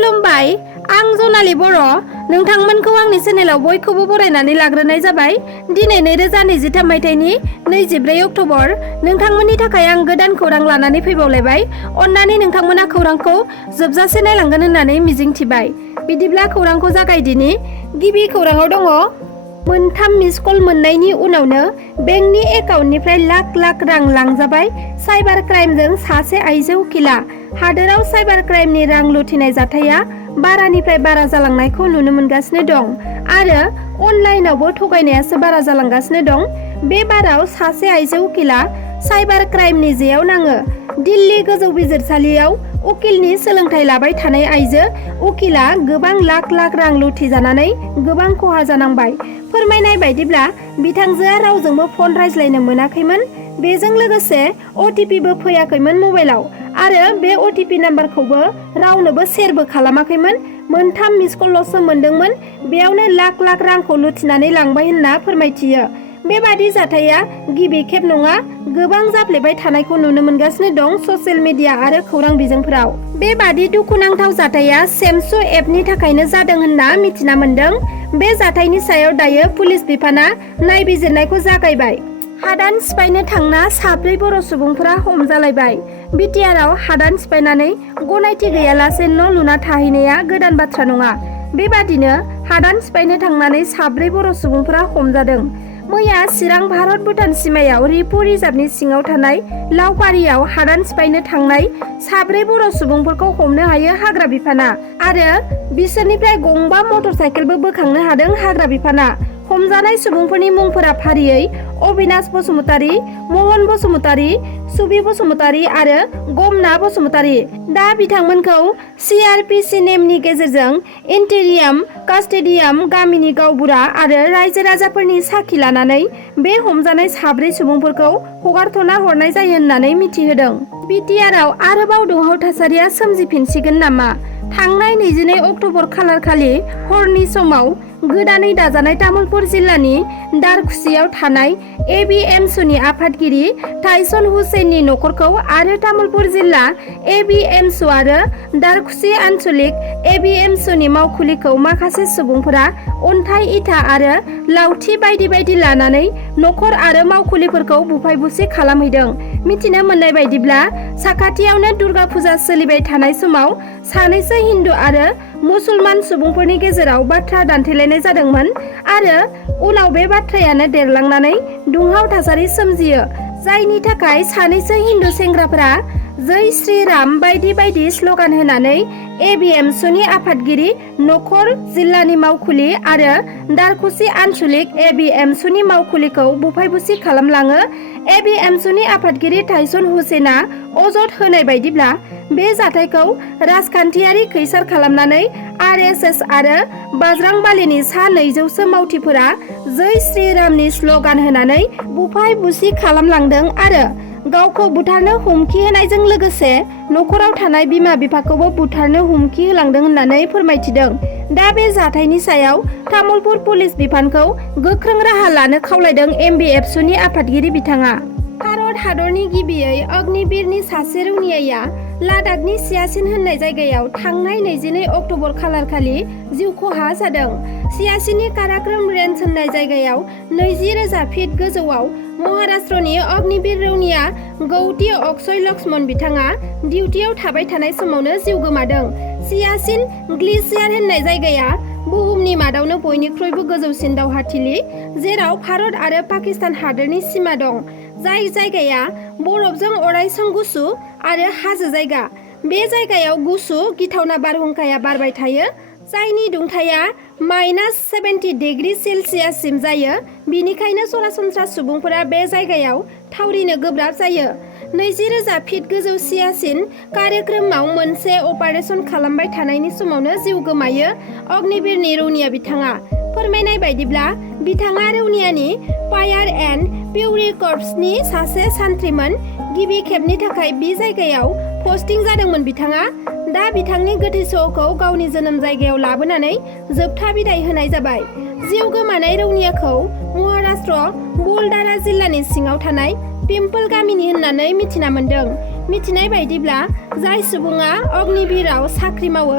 खुलुमबाय आं जनालि बर' नोंथांमोनखौ आंनि चेनेलाव बयखौबो बरायनानै लाग्रोनाय जाबाय। दिनै 2023 मायथाइनि 24 अक्ट'बर नोंथांमोननि थाखाय आं गोदान खौरां लानानै फैबावलायबाय। अन्नानै नोंथांमोना खौरांखौ जोबजासे नायलांगोन होननानै मिजिंथिबाय। बिदिब्ला खौरांखौ जागायदिनि। गिबि खौराङाव दङ मोनथाम मिस कल मोननायनि उनावनो बेंकनि एकाउन्टनिफ्राय लाख लाख रां लांजाबाय। साइबार क्राइमजों सासे आइजो उखिला। हादोराव साइबार क्राइमनि रां लुथिनाय जाथाया बारानिफ्राय बारा जालांनायखौ नुनो मोनगासिनो दं आरो अनलाइनावबो थगायनायासो बारा जालांगासिनो दं। बे बाराव सासे आइजो उखिला साइबार क्राइमनि जेयाव नाङो। दिल्ली गोजौ बिजिरसालियाव उकिलनि सोलोंथाइ लाबाय थानाय आइजो उकिला गोबां लाख लाख रां लुथिजानानै गोबां खहा जानांबाय। फोरमायनाय बायदिब्ला बिथांजोआ रावजोंबो फन रायज्लायनो मोनाखैमोन। बेजों लोगोसे अटिपिबो फैयाखैमोन मबाइलाव आरो बे अटिपि नाम्बारखौबो रावनोबो सेरबो खालामाखैमोन। मोनथाम मिस कलल'सो मोनदोंमोन। बेयावनो लाख लाख रांखौ लुथिनानै लांबाय होनना फोरमायथियो। बेबादि जाथाया गिबि खेब नङा, गोबां जाफ्लेबाय थानायखौ नुनो मोनगासिनो दं ससियेल मिडिया आरो खौरां बिजोंफोराव। बेबादि दुखुनांथाव जाथाया सेमसु एपनि थाखायनो जादों होनना मिथिना मोन्दों। बे जाथायनि सायाव दायो पुलिस बिफाना नायबिजिरनायखौ जागायबाय। हादान सिफायनो थांना 4 बर' सुबुंफोरा हमजालायबाय। बिटिआरआव हादान सिफायनानै गनायथि गैयालासे न' लुना थाहैनाया गोदान बाथ्रा नङा। बेबादिनो हादान सिफायनो थांनानै 4 बर' सुबुंफोरा हमजादों। मैया चिरां भारत भुटान सिमायाव रिपु रिजार्भनि सिङाव थानाय लावपारियाव हादान सिफायनो थांनाय 4 बर' सुबुंफोरखौ हमनो हायो हाग्रा बिफाना आरो बिसोरनिफ्राय गंबा मटर साइकेलबो बोखांनो हादों हाग्रा बिफाना। हमजानाय सुबुंफोरनि मुंफोरा फारियै अबिनाश बसुमतारी, महन बसुमतारी, सुबि बसुमतारी आरो गमना बसुमतारी। दा बिथांमोनखौ CRPC नेमनि गेजेरजों इन्टेरियाम कास्टडियाम गामिनि गावबुरा आरो रायजो राजाफोरनि साखि लानानै बे हमजानाय 4 सुबुंफोरखौ हगारथ'ना हरनाय जायो होननानै मिथिहोदों। बिटिआरआव आरोबाव दुंहाव थासारिया सोमजिफिनसिगोन नामा? थांनाय 22 अक्ट'बर खालारखालि हरनि समाव गोदानै दाजानाय तामुलपुर जिल्लानि दारखुसियाव थानाय ABMSुनि आफादगिरि टाइसन हुसैननि न'खरखौ आरो तामुलपुर जिल्ला ABMSु आरो दारखुसि आन्सलिक ABMSुनि मावखुलिखौ माखासे सुबुंफोरा अन्थाइ इथा आरो लावथि बायदि बायदि लानानै न'खर आरो मावखुलिफोरखौ बुफाय बुसि खालामहैदों। मिथिनो मोननाय बायदिब्ला साखाथियावनो दुर्गा फुजा सोलिबाय थानाय समाव सानैसो हिन्दु आरो मुसलमान सुबुंफोरनि गेजेराव बाथ्रा दान्थेलायनाय जादोंमोन आरो उनाव बे बाथ्रायानो देरलांनानै दुंहाव थासारि सोमजियो, जायनि थाखाय सानैसो हिन्दु सेंग्राफोरा जै श्री राम बायदि बायदि स्लगान होनानै ABMSुनि आफादगिरि न'खर, जिल्लानि मावखुलि आरो दारखुसि आन्सलिक ABMSुनि मावखुलिखौ बुफाय बुसि खालामलाङो। ABMSुनि आफादगिरि टाइसन हुसैना अजद होनाय बायदिब्ला बे जाथायखौ राजखान्थियारि खैसार खालामनानै RSS आरो बाज्रांबालिनि सा 200सो मावथिफोरा जै श्री रामनि स्लगान होनानै बुफाय बुसि खालामलांदों आरो गावखौ बुथारनो हुमखि होनायजों लोगोसे न'खराव थानाय बिमा बिफाखौबो बुथारनो हुमखि होलांदों होननानै फोरमायथिदों। दा बे जाथायनि सायाव तामुलपुर पुलिस बिफानखौ गोख्रों राहा लानो खावलायदों MBFSुनि आफादगिरि बिथाङा। भारत हादरनि गिबियै अग्निवीरनि सासे रौनियाया लादाखनि सियाचिन होननाय जायगायाव थांनाय 22 अक्ट'बर खालारखालि जिउ खहा जादों। सियाचिननि काराक्रम रेन्ज होननाय जायगायाव 20,000 फिट गोजौआव महाराष्ट्रनि अग्निवीर रौनिया गौती अक्षय लक्ष्मण बिथाङा डिउटियाव थाबाय थानाय समावनो जिउ गोमादों। सियाचिन ग्लेसियार होननाय जायगाया बुहुमनि मादावनो बयनिख्रुइबो गोजौसिन दावहाथिलि, जेराव भारत आरो पाकिस्तान हादोरनि सिमा दं। जाय जायगाया बरफजों अरायसम गुसु आरो हाजो जायगा। बे जायगायाव गुसु गिथावना बारहुंखाया बारबाय थायो, जायनि दुंथाया -70 डिग्री सेल्सियाससिम जायो। बिनिखायनो सरासनस्रा सुबुंफोरा बे जायगायाव थावरिनो गोब्राब जायो। 20,000 फिट गोजौ सियाचिन काराक्रमाव मोनसे अपारेसन खालामबाय थानायनि समावनो जिउ गोमायो अग्निवीरनि रौनिया बिथाङा। फोरमायनाय बायदिब्ला बिथाङा रौनियानि फायार एन्ड पिउरि कर्प्सनि सासे सान्थ्रिमोन। गिबि खेबनि थाखाय बे जायगायाव पस्टिं जादोंमोन बिथाङा। दा बिथांनि गोथै सह'खौ गावनि जोनोम जायगायाव लाबोनानै जोबथा बिदाय होनाय जाबाय। जिउ गोमानाय रौनियाखौ महाराष्ट्र बुलडारा जिल्लानि सिङाव थानाय पिम्पल गामिनि होननानै मिथिना मोन्दों। मिथिनाय बायदिब्ला जाय सुबुङा अग्निवीरआव साख्रि मावो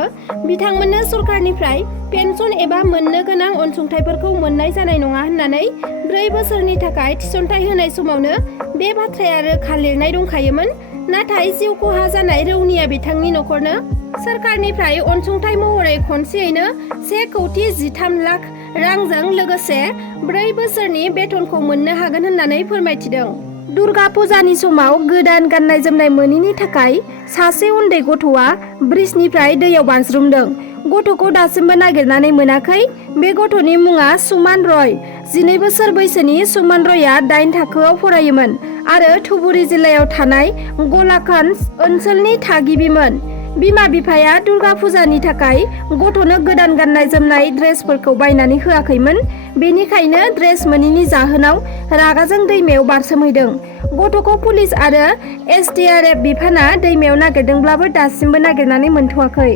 बिथांमोननो सरकारनिफ्राय पेन्सन एबा मोननो गोनां अनसुंथाइफोरखौ मोननाय जानाय नङा होननानै 4 बोसोरनि थाखाय थिसनथाइ होनाय समावनो बे बाथ्राया रोखा लिरनाय दंखायोमोन। नाथाय जिउ खहा जानाय रौनिया बिथांनि न'खरनो सरकारनिफ्राय अनसुंथाइ महरै खनसेयैनो 1,13 लाख रांजों लोगोसे 4 बोसोरनि बेथनखौ मोननो हागोन होननानै फोरमायथिदों। दुर्गा फुजानि समाव गोदान गाननाय जोमनाय मोनैनि थाखाय सासे उन्दै गथ'आ ब्रिजनिफ्राय दैयाव बाज्रुमदों। गथ'खौ दासिमबो नागिरनानै मोनाखै। बे गथ'नि मुङा सुमान रय। 12 बोसोर बैसोनि सुमान रयआ 8 थाखोआव फरायोमोन आरो धुबुरी जिल्लायाव थानाय गलाकान्द ओनसोलनि थागिबिमोन। बिमा बिफाया दुर्गा फुजानि थाखाय गथ'नो गोदान गाननाय जोमनाय ड्रेसफोरखौ बायनानै होआखैमोन। बेनिखायनो ड्रेस मोनैनि जाहोनाव रागाजों दैमायाव बारसोमहैदों। गथ'खौ पुलिस आरो SDRF बिफाना दैमायाव नागिरदोंब्लाबो दासिमबो नागिरनानै मोनथ'वाखै।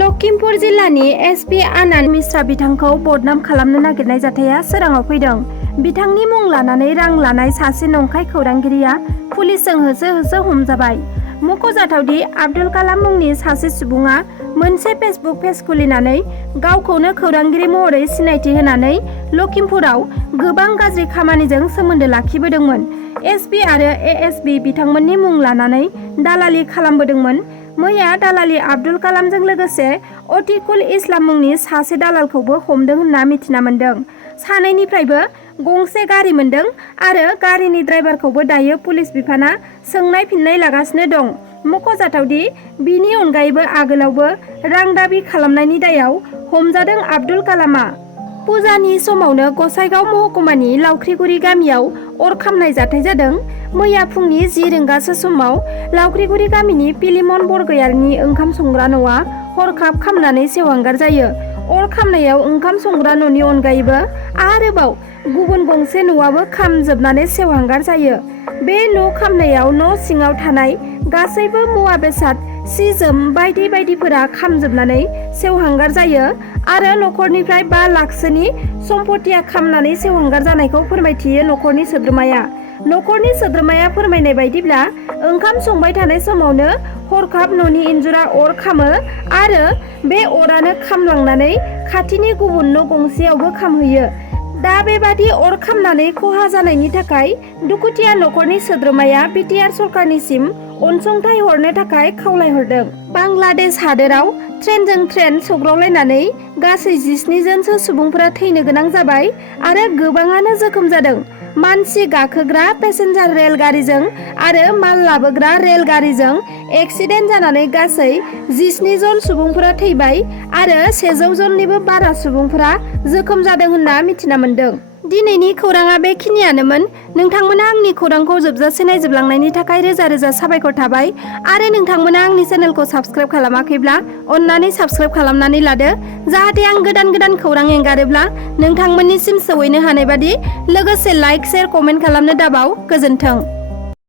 लखिमपुर जिल्लानि SP आनन्द मिश्रा बिथांखौ बदनाम खालामनो नागिरनाय जाथाया सोराङाव फैदों। बिथांनि मुं लानानै रां लानाय सासे नंखाय खौरांगिरिया पुलिसजों होसो होसो हमजाबाय। मख'जाथावदि आब्दुल कालाम मुंनि सासे सुबुङा मोनसे फेसबुक पेज खुलिनानै गावखौनो खौरांगिरि महरै सिनायथि होनानै लखिमपुराव गोबां गाज्रि खामानिजों सोमोन्दो लाखिबोदोंमोन। SP आरो ASB बिथांमोननि मुं लानानै दालालि खालामबोदोंमोन। मैया दालालि आब्दुल कालामजों लोगोसे अतिकुल इस्लाम मुंनि सासे दालालखौबो हमदों होनना मिथिना मोन्दों। सानैनिफ्रायबो गंसे गारि मोन्दों आरो गारिनि ड्राइभारखौबो दायो पुलिस बिफाना सोंनाय फिननाय लागासिनो दं। मख'जाथावदि बिनि अनगायैबो आगोलावबो रां दाबि खालामनायनि दायाव हमजादों आब्दुल कालामा। फुजानि समावनो गसाइगाव महकुमानि लावख्रिगुरि गामियाव अर खामनाय जाथाय जादों। मैया फुंनि 10 रिंगासो समाव लावख्रिगुरि गामिनि पिलिमन बरगयारिनि ओंखाम संग्रा न'आ हरखाब खामनानै सेवहांगार जायो। अर खामनायाव ओंखाम संग्रा न'नि अनगायैबो आरोबाव गुबुन गंसे न'आबो खामजोबनानै सेवहांगार जायो। बे न' खामनायाव न' सिङाव थानाय गासैबो मुवा बेसाद सि जोम बायदि बायदिफोरा खामजोबनानै सेवहांगार जायो आरो न'खरनिफ्राय 5 लाखसोनि सम्पतिया खामनानै सेवहांगार जानायखौ फोरमायथियो न'खरनि सोद्रोमाया। न'खरनि सोद्रोमाया फोरमायनाय बायदिब्ला ओंखाम संबाय थानाय समावनो हरखाब न'नि इन्जुरा अर खामो आरो बे अरानो खामलांनानै खाथिनि गुबुन न' गंसेयावबो खामहैयो। दा बेबादि अर खामनानै खहा जानायनि थाखाय दुखुथिया न'खरनि सोद्रोमाया BTR सरकारनिसिम अनसुंथाइ हरनो थाखाय खावलायहरदों। बांलादेश हादोराव ट्रेनजों ट्रेन सौग्रावलायनानै गासै 17 जनसो सुबुंफोरा थैनो गोनां जाबाय आरो गोबाङानो जोखोम जादों। मानसि गाखोग्रा पेसेन्जार रेलगारिजों आरो माल लाबोग्रा रेलगारिजों एक्सिडेन्ट जानानै गासै 17 जन सुबुंफोरा थैबाय आरो 100 जननिबो बारा सुबुंफोरा जोखोम जादों होनना मिथिना मोन्दों। दिनैनि खौराङा बेखिनियानोमोन। नोंथांमोना आंनि खौरांखौ जोबजासे नायजोबलांनायनि थाखाय रोजा रोजा साबायखर थाबाय आरो नोंथांमोना आंनि चेनेलखौ साबस्क्राइब खालामाखैब्ला अन्नानै साबस्क्राइब खालामनानै लादो, जाहाथे आं गोदान गोदान खौरां एंगारोब्ला नोंथांमोननिसिम सौहैनो हानाय बादि। लोगोसे लाइक, शेयार, कमेन्ट खालामनो दाबाव। गोजोन्थों।